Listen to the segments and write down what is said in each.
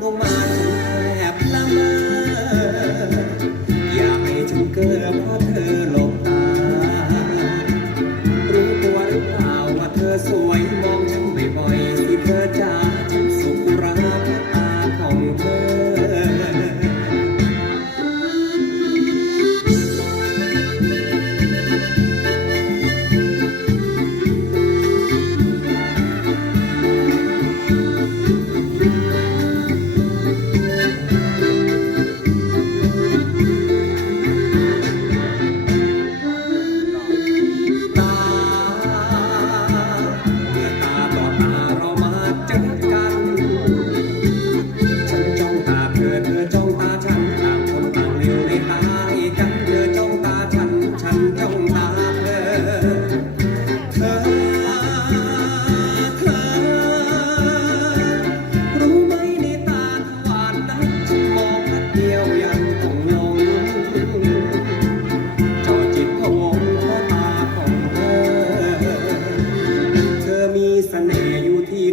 我们。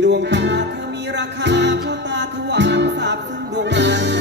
ดวงตาเธอมีราคาเพราะตาเวานสาบซึ่งดวงตา